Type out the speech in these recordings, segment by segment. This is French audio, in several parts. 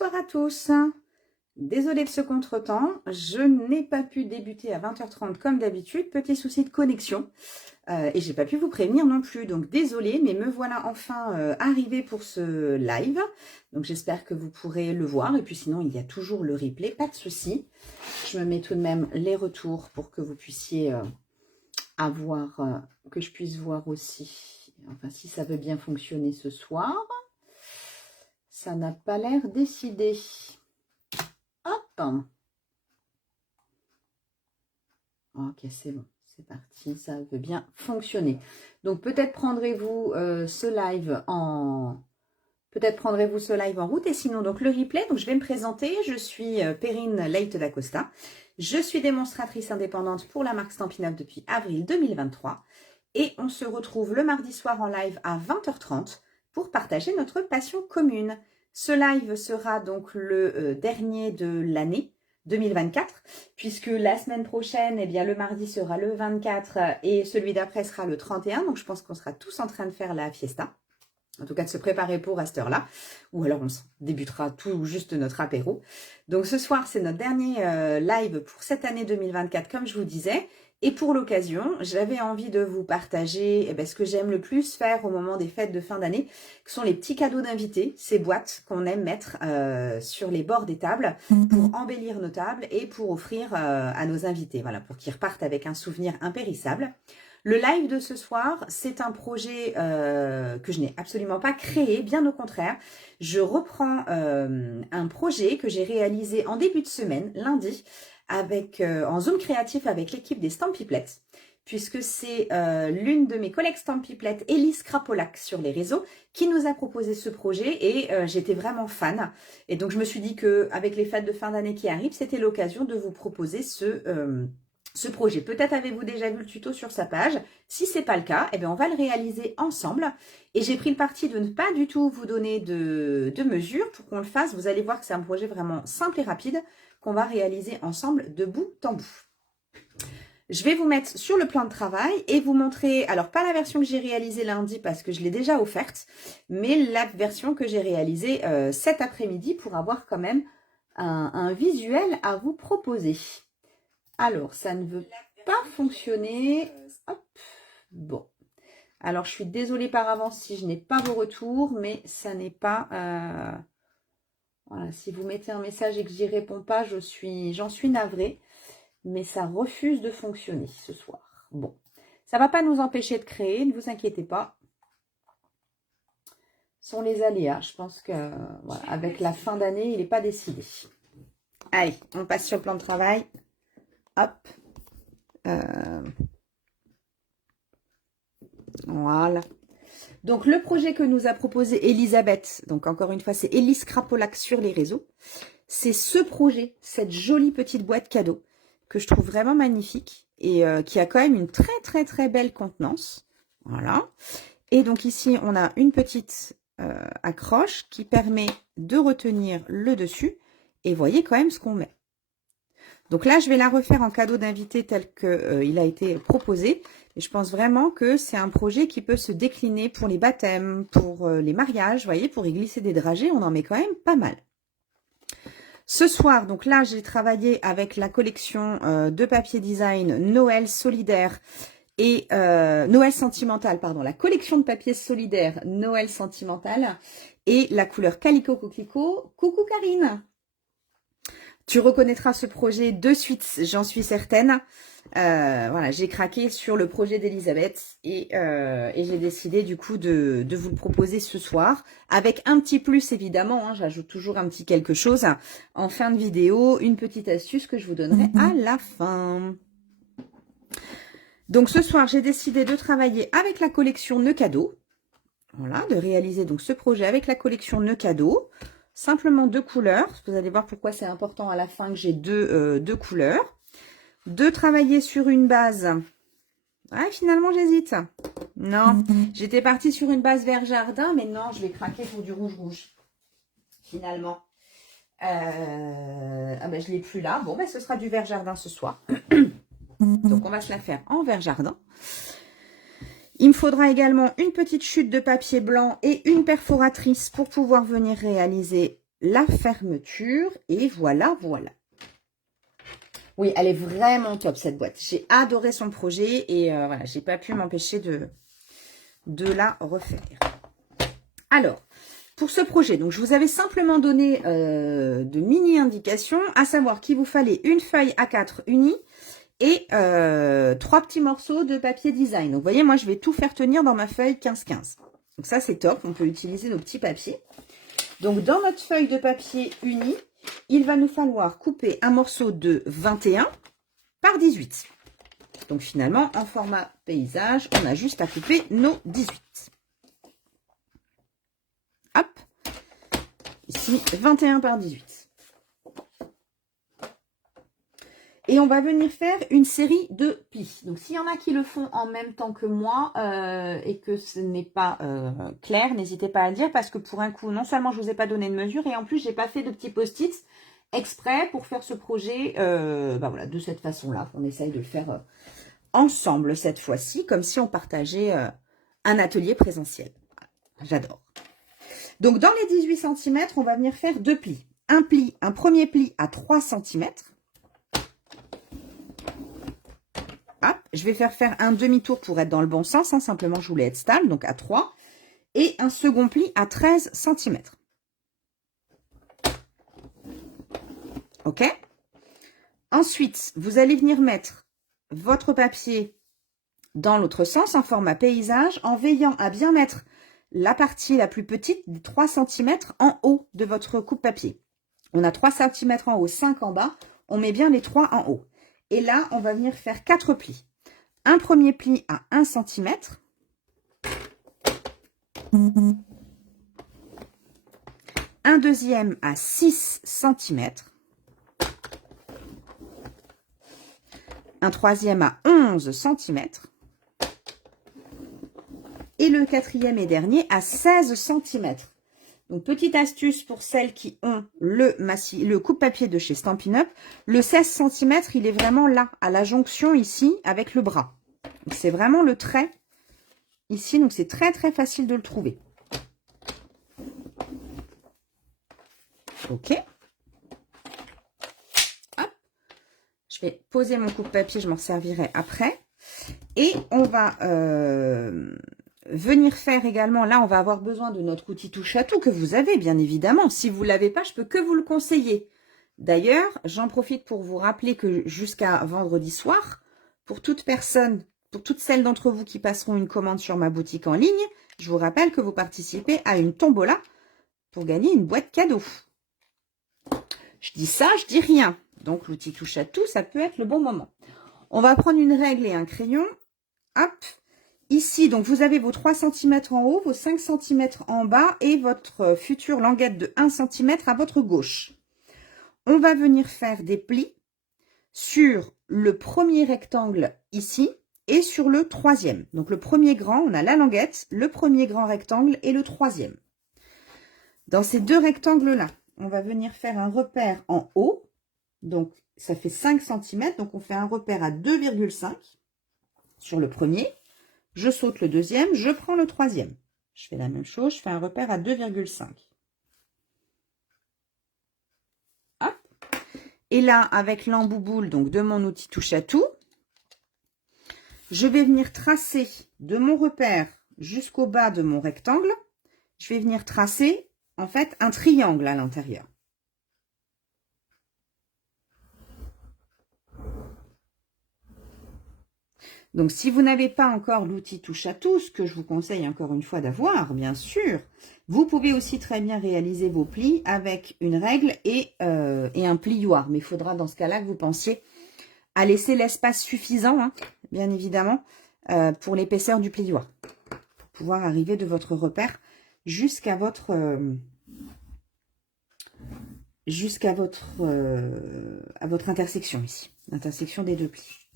Bonsoir à tous. Désolée de ce contretemps, je n'ai pas pu débuter à 20h30 comme d'habitude, petit souci de connexion et j'ai pas pu vous prévenir non plus, donc désolée, mais me voilà enfin arrivée pour ce live, donc j'espère que vous pourrez le voir et puis sinon il y a toujours le replay, pas de souci. Je me mets tout de même les retours pour que vous puissiez avoir, que je puisse voir aussi, enfin si ça veut bien fonctionner ce soir. Ça n'a pas l'air décidé. Hop. Ok, c'est bon. C'est parti. Ça veut bien fonctionner. Donc, peut-être prendrez-vous ce live en... Peut-être prendrez-vous ce live en route. Et sinon, donc, le replay. Donc, je vais me présenter. Je suis Perrine Leite d'Acosta. Je suis démonstratrice indépendante pour la marque Stampin' Up depuis avril 2023. Et on se retrouve le mardi soir en live à 20h30 pour partager notre passion commune. Ce live sera donc le dernier de l'année 2024, puisque la semaine prochaine, eh bien, le mardi sera le 24 et celui d'après sera le 31. Donc, je pense qu'on sera tous en train de faire la fiesta. En tout cas, de se préparer pour à cette heure-là. Ou alors, on débutera tout juste notre apéro. Donc, ce soir, c'est notre dernier live pour cette année 2024, comme je vous disais. Et pour l'occasion, j'avais envie de vous partager ce que j'aime le plus faire au moment des fêtes de fin d'année, que sont les petits cadeaux d'invités, ces boîtes qu'on aime mettre sur les bords des tables pour embellir nos tables et pour offrir à nos invités, voilà, pour qu'ils repartent avec un souvenir impérissable. Le live de ce soir, c'est un projet que je n'ai absolument pas créé, bien au contraire. Je reprends un projet que j'ai réalisé en début de semaine, lundi, en Zoom créatif avec l'équipe des Stampiplettes, puisque c'est l'une de mes collègues Stampiplettes, Elise Krapolak, sur les réseaux, qui nous a proposé ce projet et j'étais vraiment fan. Et donc, je me suis dit qu'avec les fêtes de fin d'année qui arrivent, c'était l'occasion de vous proposer ce projet. Peut-être avez-vous déjà vu le tuto sur sa page. Si ce n'est pas le cas, on va le réaliser ensemble. Et j'ai pris le parti de ne pas du tout vous donner de mesures pour qu'on le fasse. Vous allez voir que c'est un projet vraiment simple et rapide qu'on va réaliser ensemble de bout en bout. Je vais vous mettre sur le plan de travail et vous montrer, alors pas la version que j'ai réalisée lundi parce que je l'ai déjà offerte, mais la version que j'ai réalisée cet après-midi pour avoir quand même un visuel à vous proposer. Alors, ça ne veut pas fonctionner. Hop. Bon. Alors, je suis désolée par avance si je n'ai pas vos retours, mais ça n'est pas... Voilà, si vous mettez un message et que j'y réponds pas, j'en suis navrée. Mais ça refuse de fonctionner ce soir. Bon. Ça ne va pas nous empêcher de créer, ne vous inquiétez pas. Ce sont les aléas. Je pense que voilà, avec la fin d'année, il n'est pas décidé. Allez, on passe sur le plan de travail. Hop. Voilà. Donc, le projet que nous a proposé Elisabeth, donc encore une fois, c'est Elise Krapolak sur les réseaux. C'est ce projet, cette jolie petite boîte cadeau que je trouve vraiment magnifique et qui a quand même une très, très, très belle contenance. Voilà. Et donc, ici, on a une petite accroche qui permet de retenir le dessus. Et voyez quand même ce qu'on met. Donc là, je vais la refaire en cadeau d'invité tel qu'il a été proposé. Et je pense vraiment que c'est un projet qui peut se décliner pour les baptêmes, pour les mariages. Vous voyez, pour y glisser des dragées, on en met quand même pas mal. Ce soir, donc là, j'ai travaillé avec la collection de papier design Noël solidaire et Noël sentimental, pardon, la collection de papier solidaire Noël sentimental et la couleur Calico Coquelicot. Coucou Karine! Tu reconnaîtras ce projet de suite, j'en suis certaine. Voilà, j'ai craqué sur le projet d'Elisabeth et j'ai décidé du coup de vous le proposer ce soir. Avec un petit plus évidemment, hein, j'ajoute toujours un petit quelque chose. En fin de vidéo, une petite astuce que je vous donnerai à la fin. Donc ce soir, j'ai décidé de travailler avec la collection Nœud Cadeau. Voilà, de réaliser donc ce projet avec la collection Nœud Cadeau. Simplement 2 couleurs. Vous allez voir pourquoi c'est important à la fin que j'ai deux couleurs. De travailler sur une base. Ah, finalement, j'hésite. Non, j'étais partie sur une base vert jardin, mais non, je vais craquer pour du rouge. Finalement. Je l'ai plus là. Bon, ce sera du vert jardin ce soir. Donc, on va se la faire en vert jardin. Il me faudra également une petite chute de papier blanc et une perforatrice pour pouvoir venir réaliser la fermeture. Et voilà, voilà. Oui, elle est vraiment top, cette boîte. J'ai adoré son projet et voilà, j'ai pas pu m'empêcher de la refaire. Alors, pour ce projet, donc je vous avais simplement donné de mini-indications, à savoir qu'il vous fallait une feuille A4 unie et 3 petits morceaux de papier design. Donc, vous voyez, moi, je vais tout faire tenir dans ma feuille 15-15. Donc, ça, c'est top. On peut utiliser nos petits papiers. Donc, dans notre feuille de papier unie, il va nous falloir couper un morceau de 21 par 18. Donc, finalement, en format paysage, on a juste à couper nos 18. Hop. Ici, 21 par 18. Et on va venir faire une série de plis. Donc, s'il y en a qui le font en même temps que moi et que ce n'est pas clair, n'hésitez pas à le dire parce que pour un coup, non seulement je ne vous ai pas donné de mesure et en plus, je n'ai pas fait de petits post-it exprès pour faire ce projet voilà, de cette façon-là. On essaye de le faire ensemble cette fois-ci, comme si on partageait un atelier présentiel. J'adore. Donc, dans les 18 cm, on va venir faire 2 plis. Un premier pli à 3 cm. Hop, je vais faire un demi-tour pour être dans le bon sens. Hein, simplement, je voulais être stable, donc à 3. Et un second pli à 13 cm. OK. Ensuite, vous allez venir mettre votre papier dans l'autre sens, en format paysage, en veillant à bien mettre la partie la plus petite, des 3 cm en haut de votre coupe-papier. On a 3 cm en haut, 5 en bas. On met bien les 3 en haut. Et là, on va venir faire 4 plis. Un premier pli à 1 cm. Un deuxième à 6 cm. Un troisième à 11 cm. Et le quatrième et dernier à 16 cm. Donc, petite astuce pour celles qui ont le coupe-papier de chez Stampin' Up. Le 16 cm, il est vraiment là, à la jonction ici, avec le bras. C'est vraiment le trait ici, donc c'est très très facile de le trouver. Ok. Hop. Je vais poser mon coupe-papier, je m'en servirai après. Et on va venir faire également, là on va avoir besoin de notre outil touche à tout que vous avez bien évidemment. Si vous ne l'avez pas, je peux que vous le conseiller. D'ailleurs, j'en profite pour vous rappeler que jusqu'à vendredi soir, pour toute personne, pour toutes celles d'entre vous qui passeront une commande sur ma boutique en ligne, je vous rappelle que vous participez à une tombola pour gagner une boîte cadeau. Je dis ça, je dis rien. Donc l'outil touche à tout, ça peut être le bon moment. On va prendre une règle et un crayon. Hop. Ici, donc vous avez vos 3 cm en haut, vos 5 cm en bas et votre future languette de 1 cm à votre gauche. On va venir faire des plis sur le premier rectangle ici et sur le troisième. Donc le premier grand, on a la languette, le premier grand rectangle et le troisième. Dans ces deux rectangles-là, on va venir faire un repère en haut. Donc ça fait 5 cm, donc on fait un repère à 2,5 sur le premier. Je saute le deuxième, je prends le troisième. Je fais la même chose, je fais un repère à 2,5. Hop. Et là, avec l'embouboule donc de mon outil touche à tout, je vais venir tracer de mon repère jusqu'au bas de mon rectangle. Je vais venir tracer en fait un triangle à l'intérieur. Donc, si vous n'avez pas encore l'outil touche à tout, ce que je vous conseille encore une fois d'avoir, bien sûr, vous pouvez aussi très bien réaliser vos plis avec une règle et un plioir. Mais il faudra dans ce cas-là que vous pensiez à laisser l'espace suffisant, hein, bien évidemment, pour l'épaisseur du plioir. Pour pouvoir arriver de votre repère jusqu'à votre... à votre intersection ici, l'intersection des deux plis.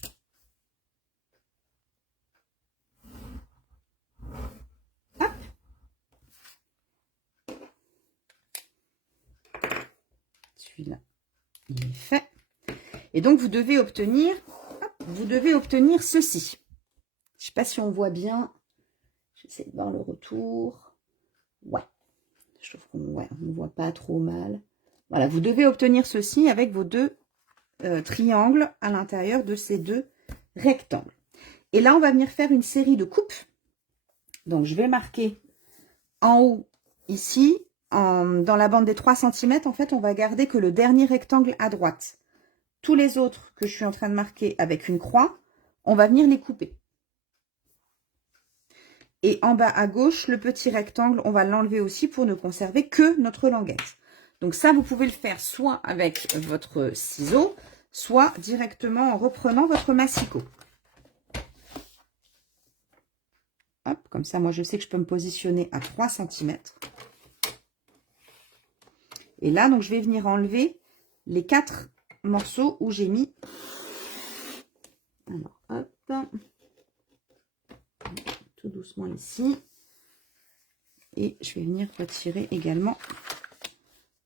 Hop. Celui-là, il est fait. Et donc, vous devez obtenir ceci. Je ne sais pas si on voit bien. J'essaie de voir le retour. Ouais, Je trouve qu'on ne voit pas trop mal. Voilà, vous devez obtenir ceci avec vos deux triangles à l'intérieur de ces deux rectangles. Et là, on va venir faire une série de coupes. Donc, je vais marquer en haut, ici, dans la bande des 3 cm, en fait, on va garder que le dernier rectangle à droite. Tous les autres que je suis en train de marquer avec une croix, on va venir les couper. Et en bas à gauche, le petit rectangle, on va l'enlever aussi pour ne conserver que notre languette. Donc ça, vous pouvez le faire soit avec votre ciseau, soit directement en reprenant votre massicot. Hop, comme ça, moi, je sais que je peux me positionner à 3 cm. Et là, donc, je vais venir enlever les 4 morceaux où j'ai mis. Alors, hop. Tout doucement ici. Et je vais venir retirer également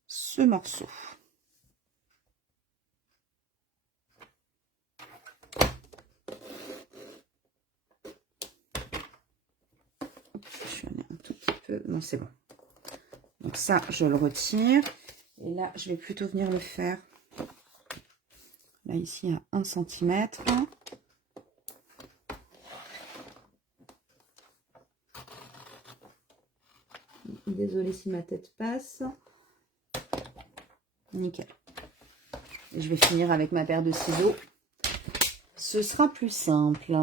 ce morceau. Je vais un tout petit peu. Non, c'est bon. Donc ça, je le retire. Et là, je vais plutôt venir le faire. Là, ici, à 1 cm. Désolée si ma tête passe. Nickel. Et je vais finir avec ma paire de ciseaux. Ce sera plus simple.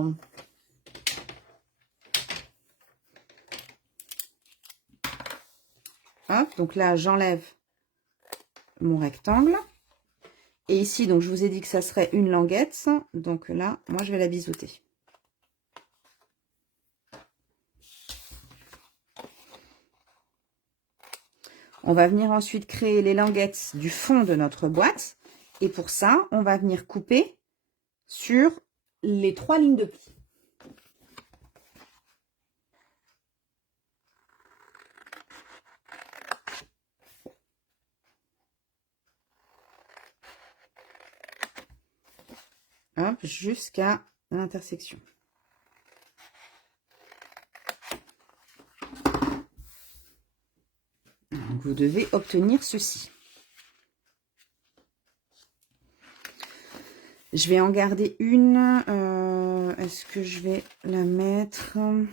Hop, donc là, j'enlève mon rectangle. Et ici, donc, je vous ai dit que ça serait une languette. Donc là, moi, je vais la biseauter. On va venir ensuite créer les languettes du fond de notre boîte. Et pour ça, on va venir couper sur les 3 lignes de pli. Hop, jusqu'à l'intersection. Vous devez obtenir ceci. Je vais en garder une. Est-ce que je vais la mettre? Non,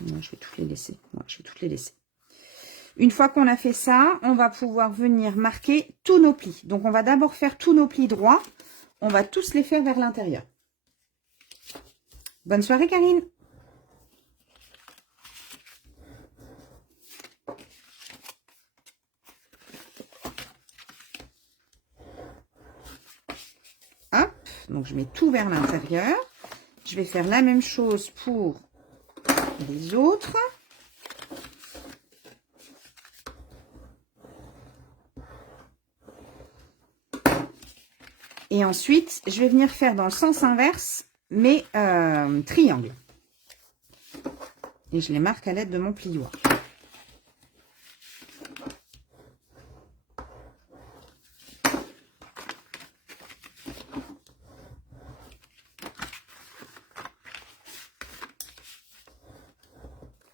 je vais toutes les laisser. Ouais, je vais toutes les laisser. Une fois qu'on a fait ça, on va pouvoir venir marquer tous nos plis. Donc, on va d'abord faire tous nos plis droits. On va tous les faire vers l'intérieur. Bonne soirée, Karine. Hop, donc je mets tout vers l'intérieur. Je vais faire la même chose pour les autres. Et ensuite, je vais venir faire dans le sens inverse mes triangles. Et je les marque à l'aide de mon plioir.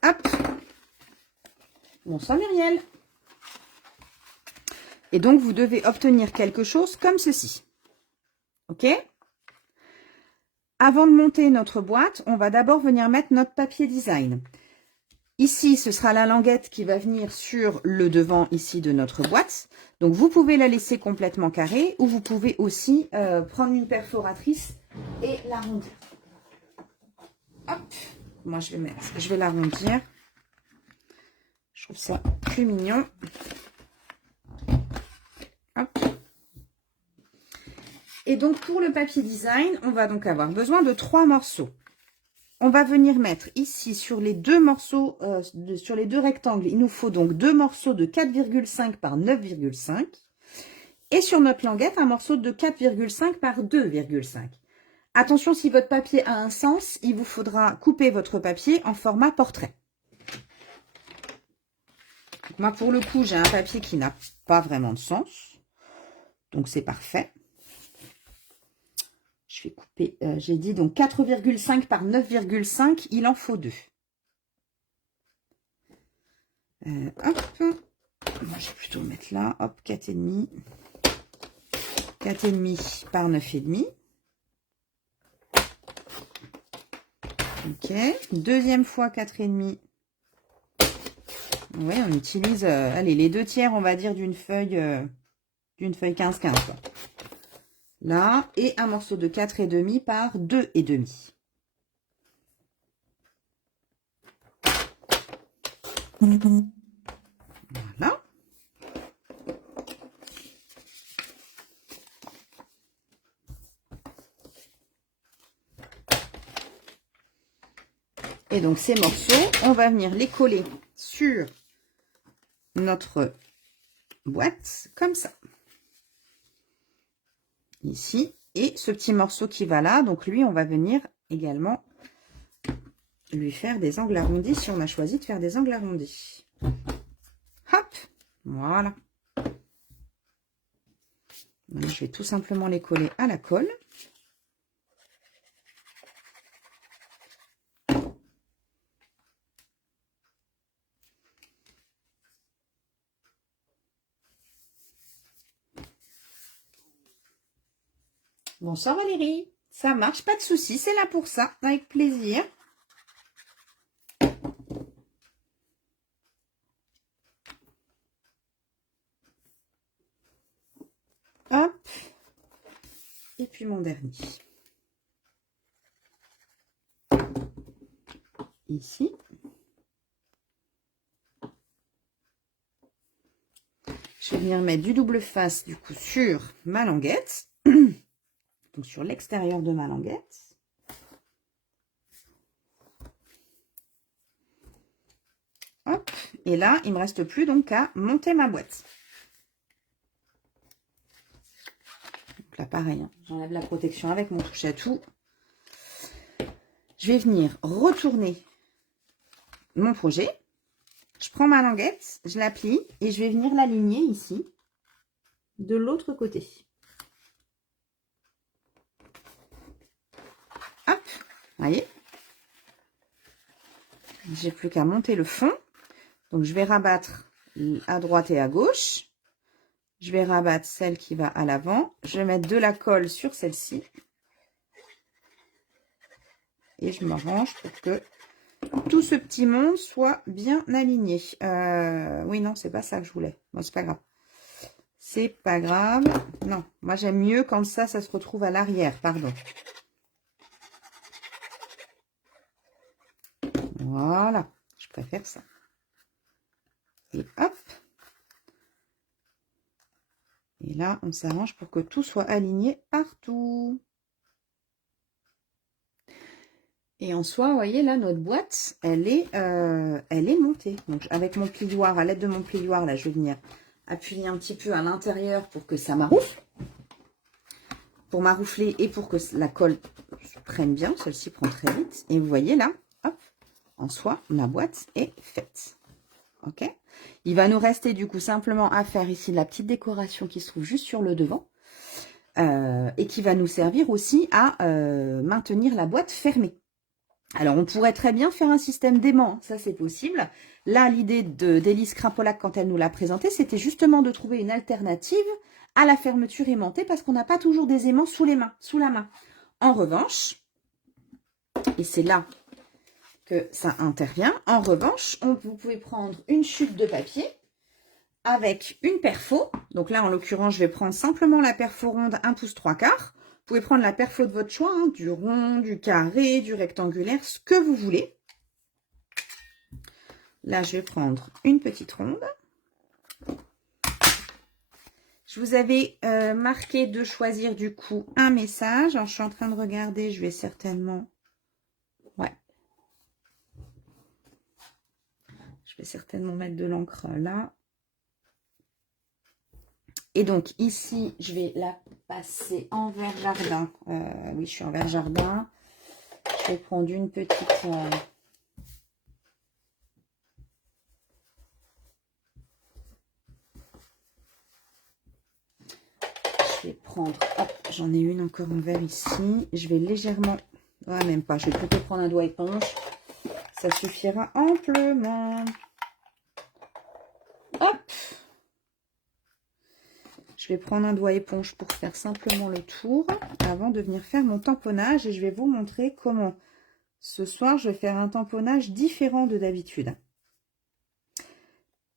Hop. Bonsoir Muriel. Et donc, vous devez obtenir quelque chose comme ceci. OK? Avant de monter notre boîte, on va d'abord venir mettre notre papier design. Ici, ce sera la languette qui va venir sur le devant ici de notre boîte. Donc, vous pouvez la laisser complètement carrée ou vous pouvez aussi prendre une perforatrice et l'arrondir. Hop, moi je vais l'arrondir. Je trouve ça plus mignon. Hop. Et donc, pour le papier design, on va donc avoir besoin de 3 morceaux. On va venir mettre ici sur les 2 morceaux, sur les 2 rectangles, il nous faut donc 2 morceaux de 4,5 par 9,5. Et sur notre languette, un morceau de 4,5 par 2,5. Attention, si votre papier a un sens, il vous faudra couper votre papier en format portrait. Donc moi, pour le coup, j'ai un papier qui n'a pas vraiment de sens. Donc, c'est parfait. Je vais couper, j'ai dit donc 4,5 par 9,5, il en faut 2. Hop. Moi, je vais plutôt le mettre là. Hop, 4,5. 4,5 par 9,5. Ok. Deuxième fois 4,5. Oui, on utilise, allez, les 2/3, on va dire, d'une feuille 15-15. Là, et un morceau de 4,5 par 2,5. Voilà. Et donc, ces morceaux, on va venir les coller sur notre boîte, comme ça. Ici. Et ce petit morceau qui va là, donc lui, on va venir également lui faire des angles arrondis si on a choisi de faire des angles arrondis. Hop, voilà. Maintenant, je vais tout simplement les coller à la colle. Bonsoir Valérie, ça marche, pas de souci, c'est là pour ça, avec plaisir. Hop, et puis mon dernier. Ici. Je vais venir mettre du double face du coup sur ma languette. Donc sur l'extérieur de ma languette. Hop, et là, il ne me reste plus donc qu'à monter ma boîte. Donc là, pareil, hein, j'enlève la protection avec mon touche à tout. Je vais venir retourner mon projet. Je prends ma languette, je la plie et je vais venir l'aligner ici, de l'autre côté. Hop, voyez. J'ai plus qu'à monter le fond. Donc, je vais rabattre à droite et à gauche. Je vais rabattre celle qui va à l'avant. Je vais mettre de la colle sur celle-ci. Et je m'arrange pour que tout ce petit monde soit bien aligné. Oui, non, c'est pas ça que je voulais. Bon, c'est pas grave. C'est pas grave. Non, moi, j'aime mieux quand ça se retrouve à l'arrière. Pardon. Voilà. Je préfère ça. Et hop. Et là, on s'arrange pour que tout soit aligné partout. Et en soi, vous voyez, là, notre boîte, elle est montée. Donc, avec mon plioir, à l'aide de mon plioir, là, je vais venir appuyer un petit peu à l'intérieur pour que ça maroufle. Pour maroufler et pour que la colle prenne bien. Celle-ci prend très vite. Et vous voyez, là, hop, en soi, ma boîte est faite. Ok? Il va nous rester, du coup, simplement à faire ici la petite décoration qui se trouve juste sur le devant. Et qui va nous servir aussi à maintenir la boîte fermée. Alors, on pourrait très bien faire un système d'aimant, ça c'est possible. Là, l'idée d'Élise Crapolac, quand elle nous l'a présenté, c'était justement de trouver une alternative à la fermeture aimantée, parce qu'on n'a pas toujours des aimants sous la main. En revanche, et c'est là que ça intervient, en revanche, vous pouvez prendre une chute de papier avec une perfo. Donc là, en l'occurrence, je vais prendre simplement la perfo ronde 1 pouce 3/4. Vous pouvez prendre la perfo de votre choix, hein, du rond, du carré, du rectangulaire, ce que vous voulez. Là, je vais prendre une petite ronde. Je vous avais marqué de choisir du coup un message. Alors, je suis en train de regarder, je vais certainement... Ouais. Je vais certainement mettre de l'encre là. Et donc, ici, je vais la passer en vert jardin. Oui, je suis en vert jardin. Je vais prendre une petite... Je vais prendre... Hop, j'en ai une encore en vert ici. Je vais légèrement... Ouais, même pas. Je vais plutôt prendre un doigt éponge. Ça suffira amplement. Je vais prendre un doigt éponge pour faire simplement le tour avant de venir faire mon tamponnage. Et je vais vous montrer comment ce soir, je vais faire un tamponnage différent de d'habitude.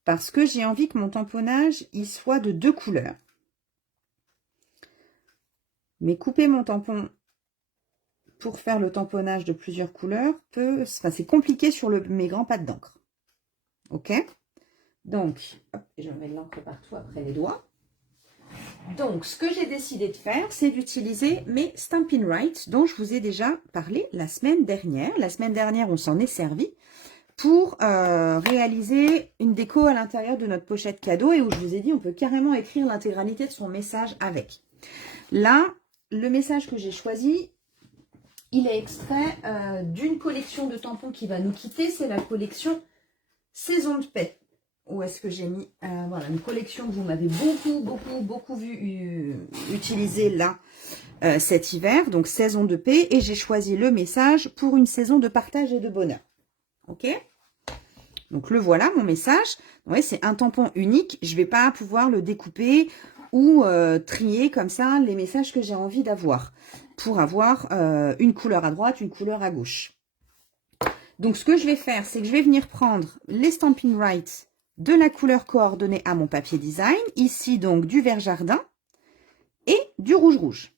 Parce que j'ai envie que mon tamponnage, il soit de 2 couleurs. Mais couper mon tampon pour faire le tamponnage de plusieurs couleurs, c'est compliqué sur mes grands pads d'encre. Ok? Donc, hop, je mets de l'encre partout après les doigts. Donc, ce que j'ai décidé de faire, c'est d'utiliser mes Stampin' Right, dont je vous ai déjà parlé la semaine dernière. La semaine dernière, on s'en est servi pour réaliser une déco à l'intérieur de notre pochette cadeau et où je vous ai dit, on peut carrément écrire l'intégralité de son message avec. Là, le message que j'ai choisi, il est extrait d'une collection de tampons qui va nous quitter. C'est la collection Saison de paix. Où est-ce que j'ai mis voilà, une collection que vous m'avez beaucoup vu utiliser là cet hiver. Donc, Saison de paix. Et j'ai choisi le message pour une saison de partage et de bonheur. Ok? Donc, le voilà, mon message. Vous voyez, c'est un tampon unique. Je ne vais pas pouvoir le découper ou trier comme ça les messages que j'ai envie d'avoir. Pour avoir une couleur à droite, une couleur à gauche. Donc, ce que je vais faire, c'est que je vais venir prendre les Stampin' Right de la couleur coordonnée à mon papier design. Ici, donc, du vert jardin et du rouge.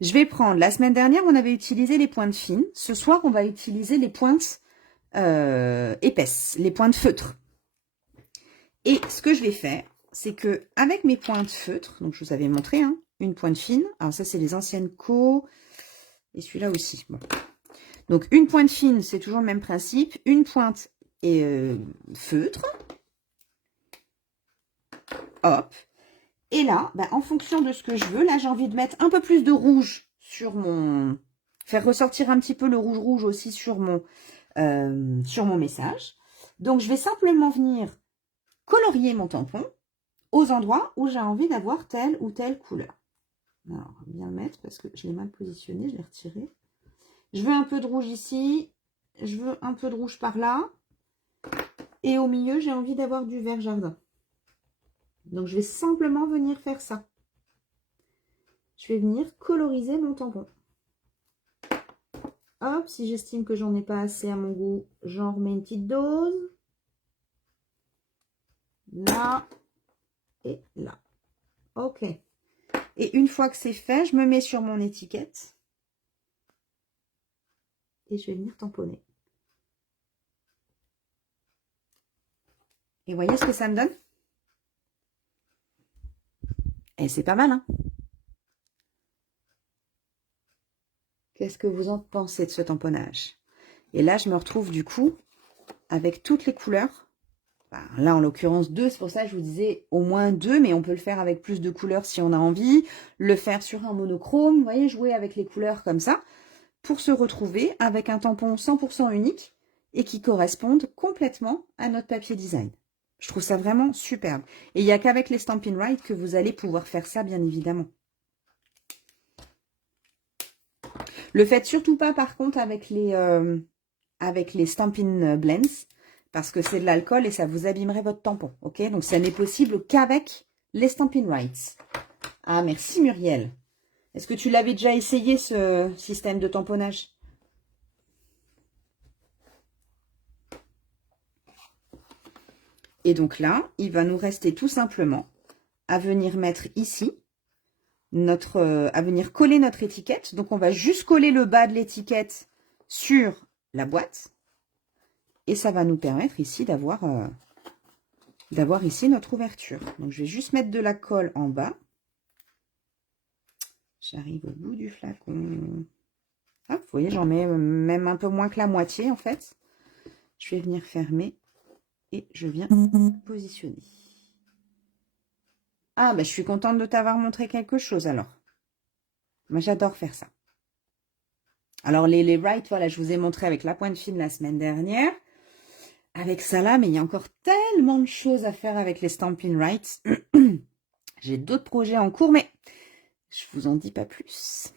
Je vais prendre, la semaine dernière, on avait utilisé les pointes fines. Ce soir, on va utiliser les pointes épaisses, les pointes feutres. Et ce que je vais faire, c'est que avec mes pointes feutres, donc je vous avais montré, hein, une pointe fine. Alors ça, c'est les anciennes co. Et celui-là aussi. Bon. Donc, une pointe fine, c'est toujours le même principe. Une pointe feutre. Hop. Et là, bah, en fonction de ce que je veux, là, j'ai envie de mettre un peu plus de rouge sur mon... Faire ressortir un petit peu le rouge aussi sur mon message. Donc, je vais simplement venir colorier mon tampon aux endroits où j'ai envie d'avoir telle ou telle couleur. Alors, on va bien le mettre parce que je l'ai mal positionné, je l'ai retiré. Je veux un peu de rouge ici. Je veux un peu de rouge par là. Et au milieu, j'ai envie d'avoir du vert jardin. Donc, je vais simplement venir faire ça. Je vais venir coloriser mon tampon. Hop, si j'estime que j'en ai pas assez à mon goût, j'en remets une petite dose. Là et là. Ok. Et une fois que c'est fait, je me mets sur mon étiquette. Et je vais venir tamponner. Et voyez ce que ça me donne? Et c'est pas mal, hein? Qu'est-ce que vous en pensez de ce tamponnage? Et là, je me retrouve du coup avec toutes les couleurs. Enfin, là, en l'occurrence, 2. C'est pour ça que je vous disais au moins 2, mais on peut le faire avec plus de couleurs si on a envie. Le faire sur un monochrome. Vous voyez, jouer avec les couleurs comme ça pour se retrouver avec un tampon 100% unique et qui corresponde complètement à notre papier design. Je trouve ça vraiment superbe. Et il n'y a qu'avec les Stampin' Right que vous allez pouvoir faire ça, bien évidemment. Le faites surtout pas, par contre, avec les Stampin' Blends, parce que c'est de l'alcool et ça vous abîmerait votre tampon. Ok? Donc, ça n'est possible qu'avec les Stampin' Rights. Ah, merci Muriel. Est-ce que tu l'avais déjà essayé, ce système de tamponnage? Et donc là, il va nous rester tout simplement à venir mettre ici à venir coller notre étiquette. Donc, on va juste coller le bas de l'étiquette sur la boîte. Et ça va nous permettre ici d'avoir ici notre ouverture. Donc, je vais juste mettre de la colle en bas. J'arrive au bout du flacon. Hop, vous voyez, j'en mets même un peu moins que la moitié, en fait. Je vais venir fermer et je viens positionner. Ah, bah, je suis contente de t'avoir montré quelque chose, alors. Moi, j'adore faire ça. Alors, les Right, voilà, je vous ai montré avec la pointe fine la semaine dernière. Avec ça là, mais il y a encore tellement de choses à faire avec les Stampin' Rights. J'ai d'autres projets en cours, mais je vous en dis pas plus.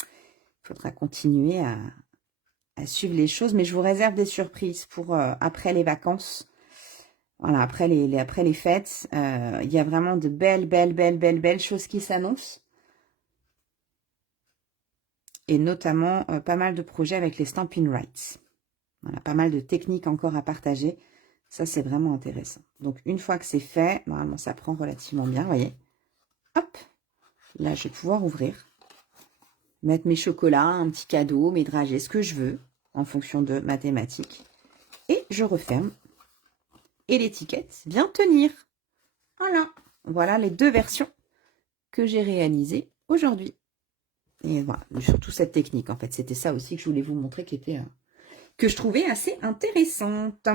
Il faudra continuer à suivre les choses, mais je vous réserve des surprises pour après les vacances. Voilà, après les fêtes, il y a vraiment de belles choses qui s'annoncent. Et notamment pas mal de projets avec les Stampin' Rights. Voilà, pas mal de techniques encore à partager. Ça, c'est vraiment intéressant. Donc, une fois que c'est fait, normalement, ça prend relativement bien, vous voyez. Hop, là, je vais pouvoir ouvrir. Mettre mes chocolats, un petit cadeau, mes dragées, ce que je veux, en fonction de ma thématique. Et je referme. Et l'étiquette vient tenir. Voilà. Voilà les 2 versions que j'ai réalisées aujourd'hui. Et voilà, surtout cette technique, en fait. C'était ça aussi que je voulais vous montrer, qui était, que je trouvais assez intéressante.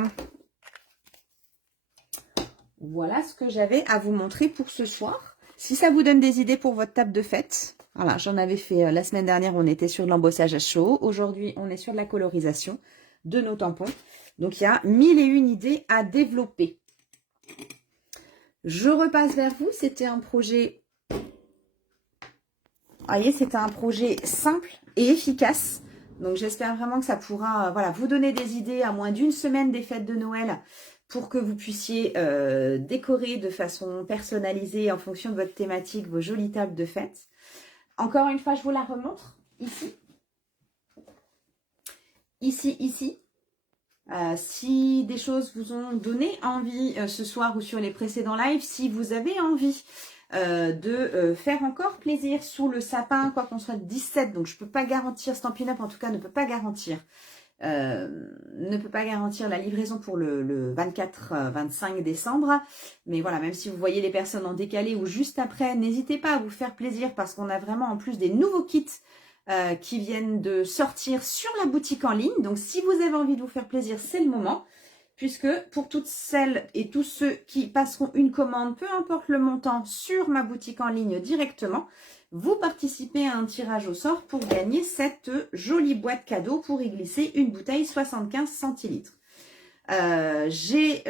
Voilà ce que j'avais à vous montrer pour ce soir. Si ça vous donne des idées pour votre table de fête, voilà, j'en avais fait la semaine dernière, on était sur de l'embossage à chaud. Aujourd'hui, on est sur de la colorisation de nos tampons. Donc, il y a 1001 idées à développer. Je repasse vers vous. C'était un projet, vous voyez, c'était un projet simple et efficace. Donc, j'espère vraiment que ça pourra voilà, vous donner des idées à moins d'une semaine des fêtes de Noël pour que vous puissiez décorer de façon personnalisée en fonction de votre thématique vos jolies tables de fête. Encore une fois, je vous la remontre ici. Ici. Si des choses vous ont donné envie ce soir ou sur les précédents lives, si vous avez envie de faire encore plaisir sous le sapin, quoi qu'on soit de 17, donc je ne peux pas garantir, Stampin' Up en tout cas ne peut pas garantir la livraison pour le 24-25 décembre. Mais voilà, même si vous voyez les personnes en décalé ou juste après, n'hésitez pas à vous faire plaisir parce qu'on a vraiment en plus des nouveaux kits qui viennent de sortir sur la boutique en ligne. Donc, si vous avez envie de vous faire plaisir, c'est le moment. Puisque pour toutes celles et tous ceux qui passeront une commande, peu importe le montant, sur ma boutique en ligne directement, vous participez à un tirage au sort pour gagner cette jolie boîte cadeau pour y glisser une bouteille 75 centilitres. J'ai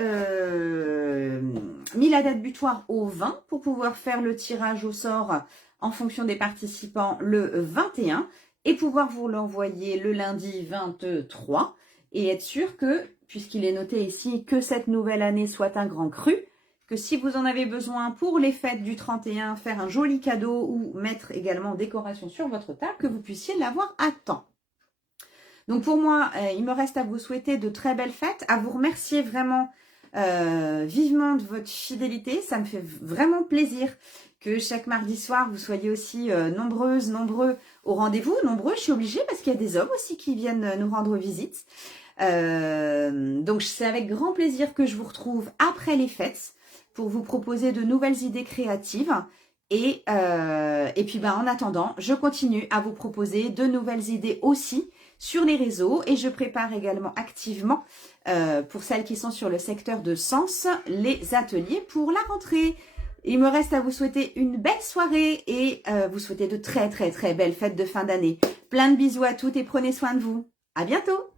mis la date butoir au 20 pour pouvoir faire le tirage au sort en fonction des participants le 21 et pouvoir vous l'envoyer le lundi 23 et être sûr que, puisqu'il est noté ici, que cette nouvelle année soit un grand cru, que si vous en avez besoin pour les fêtes du 31, faire un joli cadeau ou mettre également décoration sur votre table, que vous puissiez l'avoir à temps. Donc pour moi, il me reste à vous souhaiter de très belles fêtes, à vous remercier vraiment vivement de votre fidélité. Ça me fait vraiment plaisir que chaque mardi soir, vous soyez aussi nombreuses, nombreux au rendez-vous. Nombreux, je suis obligée parce qu'il y a des hommes aussi qui viennent nous rendre visite. Donc c'est avec grand plaisir que je vous retrouve après les fêtes pour vous proposer de nouvelles idées créatives. Et puis en attendant, je continue à vous proposer de nouvelles idées aussi sur les réseaux et je prépare également activement, pour celles qui sont sur le secteur de Sens, les ateliers pour la rentrée. Il me reste à vous souhaiter une belle soirée et vous souhaiter de très très très belles fêtes de fin d'année. Plein de bisous à toutes et prenez soin de vous. À bientôt!